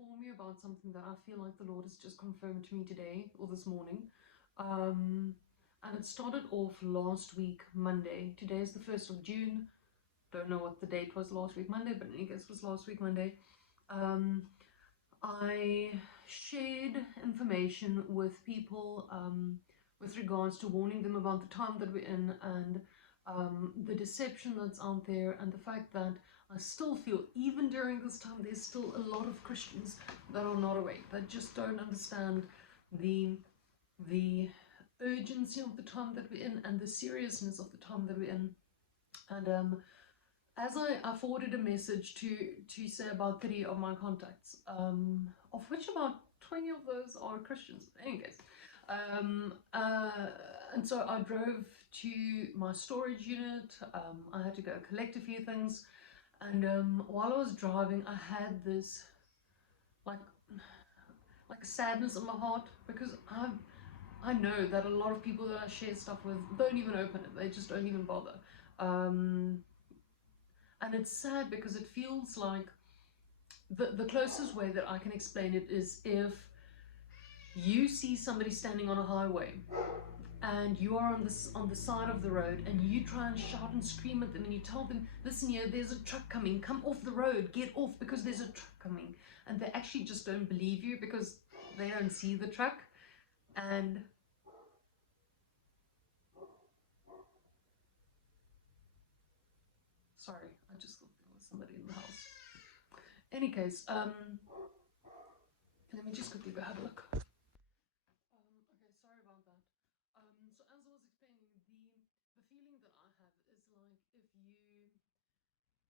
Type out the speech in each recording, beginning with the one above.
inform you about something that I feel like the Lord has just confirmed to me today or this morning. Um, and it started off last week, Monday. Today is the 1st of June. Don't know what the date was last week, Monday, but I guess it was last week, Monday. I shared information with people with regards to warning them about the time that we're in and the deception that's out there, and the fact that I still feel, even during this time, there's still a lot of Christians that are not awake, that just don't understand the urgency of the time that we're in and the seriousness of the time that we're in. And as I forwarded a message to say about 30 of my contacts, of which about 20 of those are Christians. Anyways, and so I drove to my storage unit. I had to go collect a few things, and while I was driving, I had this like a sadness in my heart, because I know that a lot of people that I share stuff with don't even open it. They just don't even bother. Um, and it's sad because it feels like the closest way that I can explain it is if you see somebody standing on a highway and you are on the side of the road, and you try and shout and scream at them, and you tell them, listen here, there's a truck coming, come off the road, get off because there's a truck coming, and they actually just don't believe you because they don't see the truck. And sorry, I just thought there was somebody in the house. Any case, let me just quickly go have a look. Okay, sorry about that. So as I was explaining, the feeling that I have is like, if you,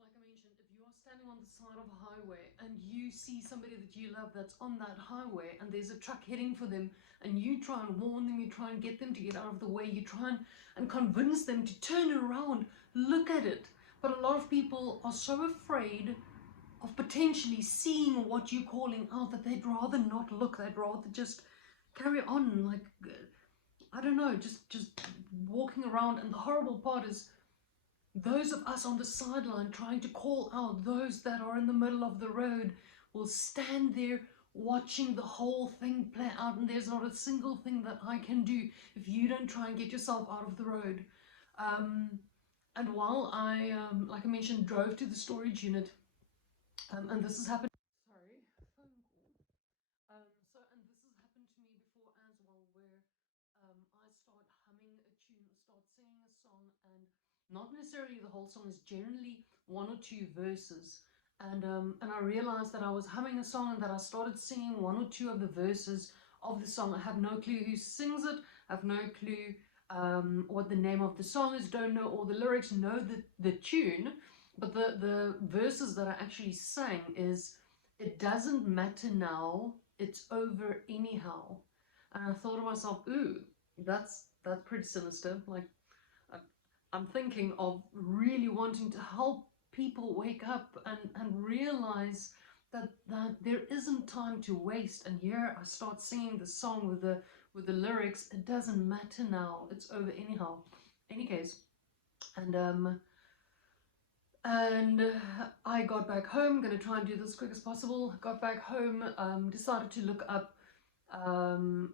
like I mentioned, if you are standing on the side of a highway and you see somebody that you love that's on that highway, and there's a truck heading for them, and you try and warn them, you try and get them to get out of the way, you try and convince them to turn around, look at it. But a lot of people are so afraid of potentially seeing what you're calling out that they'd rather not look. They'd rather just carry on, like, I don't know, just walking around. And the horrible part is, those of us on the sideline trying to call out those that are in the middle of the road will stand there watching the whole thing play out, and there's not a single thing that I can do if you don't try and get yourself out of the road. And while I, like I mentioned, drove to the storage unit, and this has happened. Sorry, phone call. And this has happened to me before as well, where I start humming a tune, start singing a song, and not necessarily the whole song, is generally one or two verses. And I realized that I was humming a song and that I started singing one or two of the verses of the song. I have no clue who sings it, I have no clue what the name of the song is, don't know all the lyrics, know the tune, but the verses that I actually sang is, it doesn't matter now, it's over anyhow. And I thought to myself, ooh, that's pretty sinister. Like, I'm thinking of really wanting to help people wake up and realize that there isn't time to waste. And here I start singing the song with the lyrics, it doesn't matter now, it's over anyhow. Any case, and I got back home, gonna try and do this as quick as possible. Got back home, decided to look up um,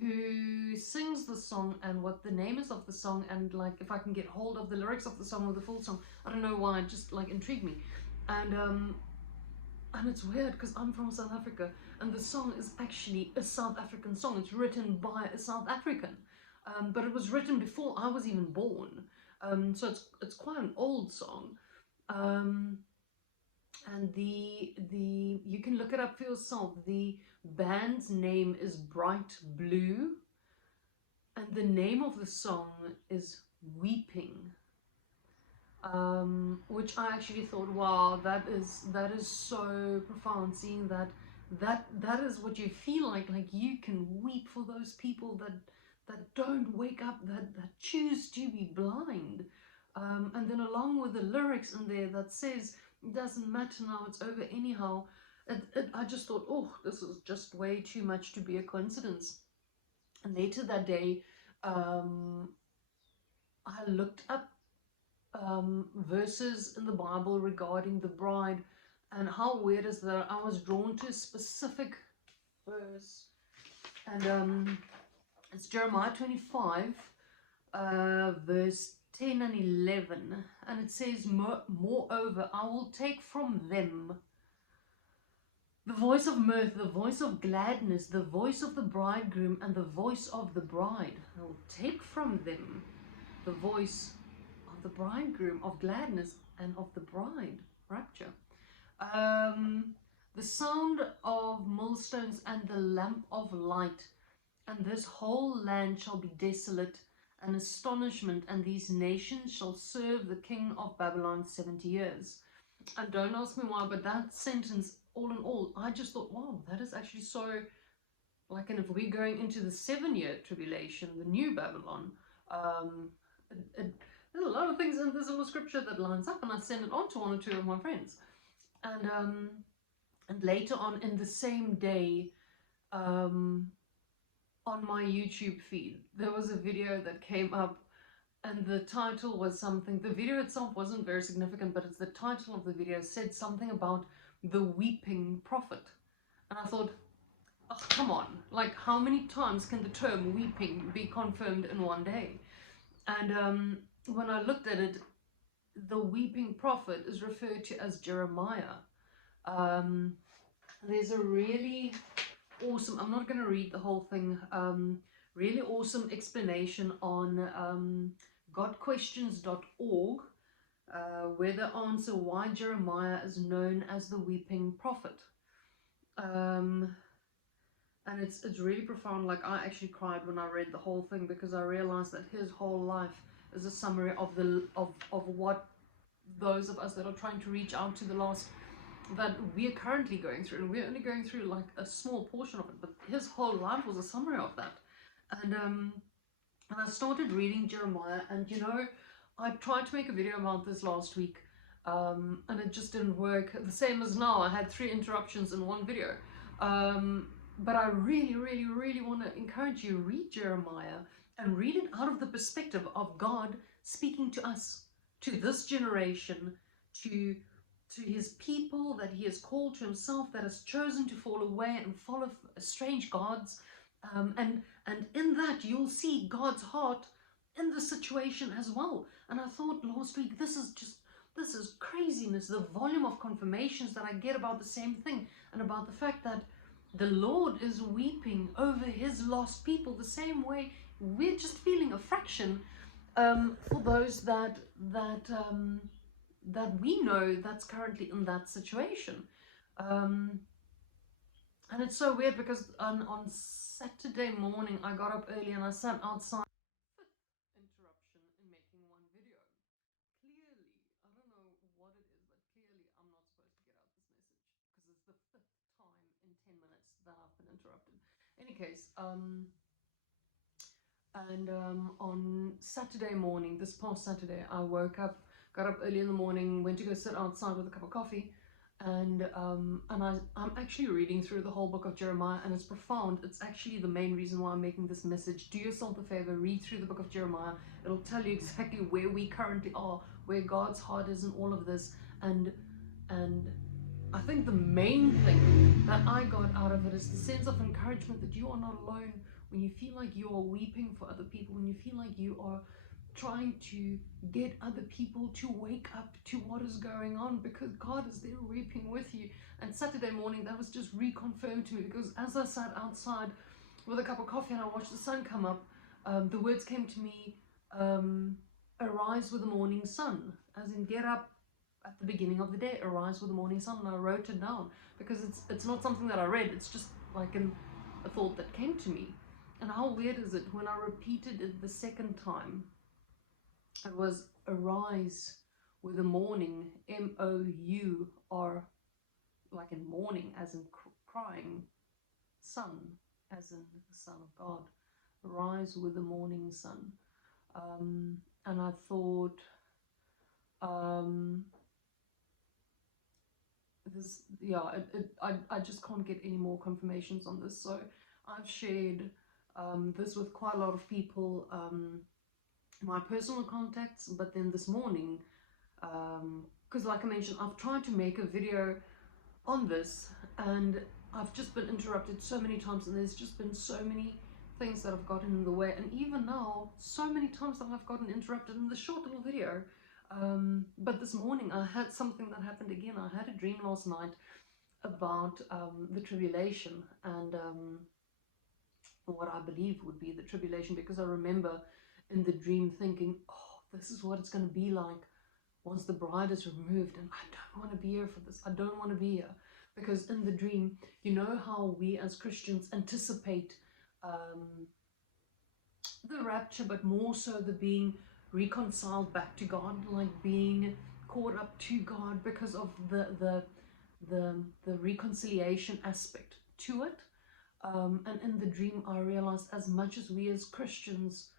who sings the song and what the name is of the song, and like if I can get hold of the lyrics of the song or the full song. I don't know why, it just like intrigued me. And it's weird because I'm from South Africa, and the song is actually a South African song. It's written by a South African, but it was written before I was even born. So it's quite an old song. Um, and the you can look it up for yourself. The band's name is Bright Blue, and the name of the song is Weeping, which I actually thought, wow, that is so profound, seeing that is what you feel like you can weep for those people that don't wake up, that choose to be blind. And then along with the lyrics in there that says, it doesn't matter now, it's over anyhow. I just thought, oh, this is just way too much to be a coincidence. And later that day, I looked up verses in the Bible regarding the bride, And how weird is that I was drawn to a specific verse, and it's Jeremiah 25, verse 10 and 11, and it says, moreover, I will take from them the voice of mirth, the voice of gladness, the voice of the bridegroom, and the voice of the bride. I will take from them the voice of the bridegroom, of gladness, and of the bride, rapture. The sound of millstones and the lamp of light, and this whole land shall be desolate and astonishment, and these nations shall serve the king of Babylon 70 years. And don't ask me why, but that sentence, all in all, I just thought, wow, that is actually so, like, and if we're going into the 7-year tribulation, the new Babylon, there's a lot of things in this little scripture that lines up, and I sent it on to one or two of my friends. And later on in the same day, on my YouTube feed, there was a video that came up, and the title was something, the video itself wasn't very significant, but it's the title of the video said something about the weeping prophet. And I thought, oh, come on, like, how many times can the term weeping be confirmed in one day? And when I looked at it, the weeping prophet is referred to as Jeremiah. There's a really awesome, I'm not going to read the whole thing, really awesome explanation on godquestions.org, where they answer why Jeremiah is known as the weeping prophet. And it's really profound. Like, I actually cried when I read the whole thing, because I realized that his whole life is a summary of what those of us that are trying to reach out to the lost, that we're currently going through, and we're only going through like a small portion of it, but his whole life was a summary of that. And I started reading Jeremiah, and you know, I tried to make a video about this last week, and it just didn't work. The same as now, I had 3 interruptions in one video. But I really, really, really want to encourage you, read Jeremiah, and read it out of the perspective of God speaking to us, to this generation, to his people that he has called to himself, that has chosen to fall away and follow strange gods. And in that, you'll see God's heart in the situation as well. And I thought last week, this is craziness, the volume of confirmations that I get about the same thing, and about the fact that the Lord is weeping over his lost people the same way we're just feeling a fraction for those that we know that's currently in that situation. And it's so weird, because on Saturday morning I got up early and I sat outside. Interruption in making one video. Clearly, I don't know what it is, but clearly I'm not supposed to get out this message, because it's the 5th time in 10 minutes that I've been interrupted. Any case, on Saturday morning, this past Saturday, I woke up, got up early in the morning, went to go sit outside with a cup of coffee, and I'm actually reading through the whole book of Jeremiah, and it's profound. It's actually the main reason why I'm making this message. Do yourself a favor, read through the book of Jeremiah. It'll tell you exactly where we currently are, where God's heart is in all of this, and I think the main thing that I got out of it is the sense of encouragement that you are not alone. When you feel like you are weeping for other people, when you feel like you are trying to get other people to wake up to what is going on, because God is there weeping with you. And Saturday morning, that was just reconfirmed to me, because as I sat outside with a cup of coffee and I watched the sun come up, the words came to me, arise with the morning sun, as in get up at the beginning of the day, arise with the morning sun. And I wrote it down, because it's not something that I read, it's just like a thought that came to me. And how weird is it, when I repeated it the second time, it was arise with the morning, M-O-U-R, like in morning, as in crying, sun, as in the Son of God, arise with the morning sun. And I thought, I just can't get any more confirmations on this. So I've shared this with quite a lot of people, my personal contacts, but then this morning, because like I mentioned, I've tried to make a video on this, and I've just been interrupted so many times, and there's just been so many things that have gotten in the way, and even now, so many times that I've gotten interrupted in this short little video. But this morning I had something that happened again. I had a dream last night about the tribulation, and what I believe would be the tribulation, because I remember in the dream thinking, oh, this is what it's going to be like once the bride is removed, and I don't want to be here for this. I don't want to be here. Because in the dream, you know how we as Christians anticipate the rapture, but more so the being reconciled back to God, like being caught up to God because of the reconciliation aspect to it. And in the dream, I realized, as much as we as Christians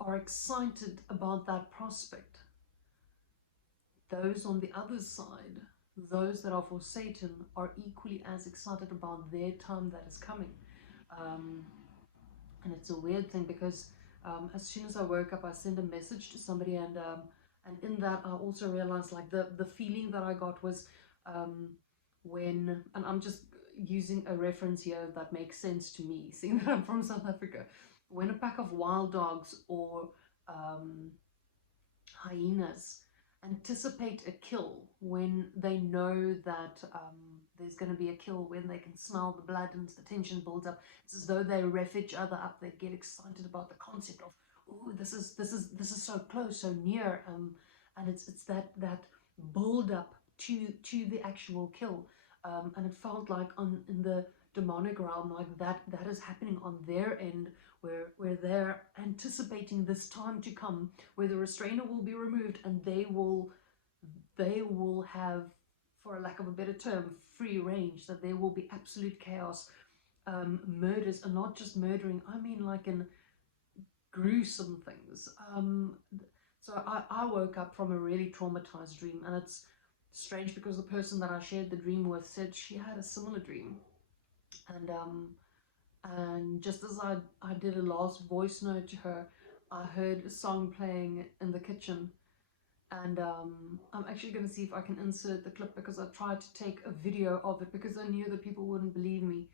are excited about that prospect, those on the other side, those that are for Satan, are equally as excited about their time that is coming. And it's a weird thing, because as soon as I woke up, I sent a message to somebody, and in that I also realized, like, the feeling that I got was when, and I'm just using a reference here that makes sense to me, seeing that I'm from South Africa, when a pack of wild dogs or hyenas anticipate a kill, when they know that there's going to be a kill, when they can smell the blood and the tension builds up, it's as though they rev each other up. They get excited about the concept of, oh, this is so close, so near, and it's that build up to the actual kill, and it felt like in the demonic realm, like that is happening on their end, where they're anticipating this time to come, where the restrainer will be removed, and they will have, for a lack of a better term, free range, that there will be absolute chaos, murders, and not just murdering, I mean like in gruesome things. So I woke up from a really traumatized dream, and it's strange because the person that I shared the dream with said she had a similar dream, and just as I did a last voice note to her, I heard a song playing in the kitchen, and I'm actually going to see if I can insert the clip, because I tried to take a video of it because I knew that people wouldn't believe me.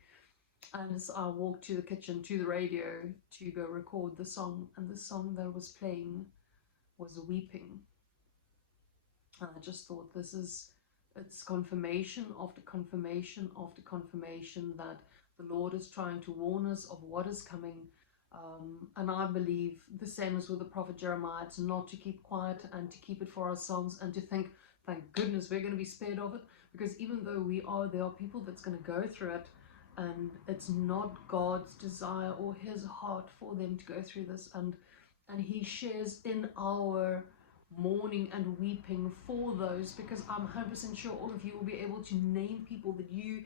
And as I walked to the kitchen, to the radio, to go record the song, and the song that was playing was Weeping. And I just thought, it's confirmation after confirmation after confirmation that the Lord is trying to warn us of what is coming. And I believe the same as with the prophet Jeremiah, it's not to keep quiet and to keep it for ourselves and to think, thank goodness we're going to be spared of it. Because even though there are people that's going to go through it, and it's not God's desire or his heart for them to go through this. And he shares in our mourning and weeping for those, because I'm 100% sure all of you will be able to name people that you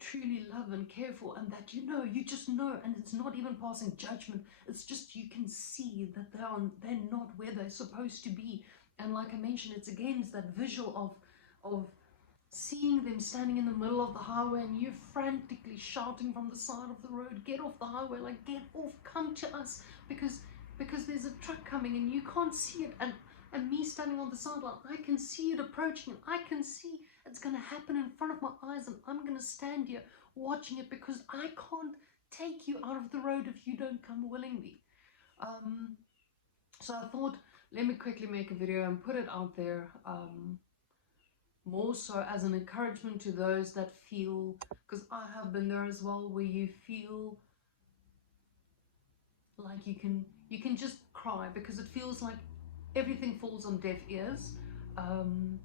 truly love and care for, and that you just know, and it's not even passing judgment, it's just you can see that they're not where they're supposed to be. And like I mentioned, it's that visual of seeing them standing in the middle of the highway, and you frantically shouting from the side of the road, get off the highway, like, get off, come to us, because there's a truck coming and you can't see it, and me standing on the sideline, I can see it approaching, and I can see it's going to happen in front of my eyes, and I'm going to stand here watching it, because I can't take you out of the road if you don't come willingly. So I thought, let me quickly make a video and put it out there, more so as an encouragement to those that feel, because I have been there as well, where you feel like you can just cry, because it feels like everything falls on deaf ears, and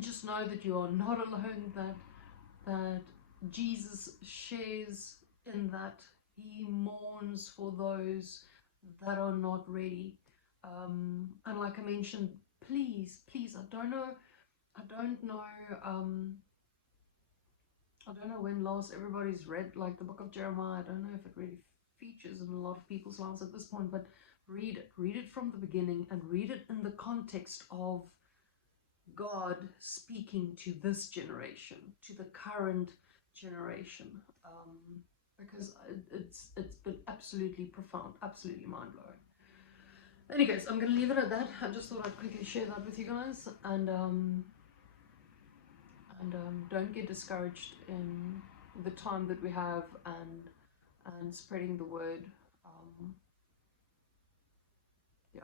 just know that you are not alone, that Jesus shares in that. He mourns for those that are not ready, and like I mentioned, please, I don't know when last everybody's read like the book of Jeremiah. I don't know if it really features in a lot of people's lives at this point, but read it from the beginning, and read it in the context of God speaking to this generation, to the current generation, because it's been absolutely profound, absolutely mind-blowing. Anyways, I'm gonna leave it at that. I just thought I'd quickly share that with you guys, and And don't get discouraged in the time that we have, and spreading the word. Yeah,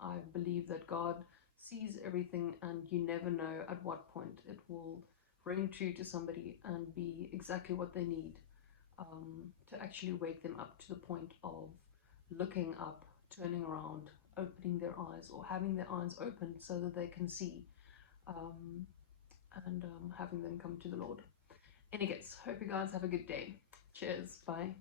I believe that God sees everything, and you never know at what point it will ring true to somebody and be exactly what they need, to actually wake them up to the point of looking up, turning around, opening their eyes, or having their eyes opened so that they can see, um, and having them come to the Lord. Any case, hope you guys have a good day. Cheers. Bye.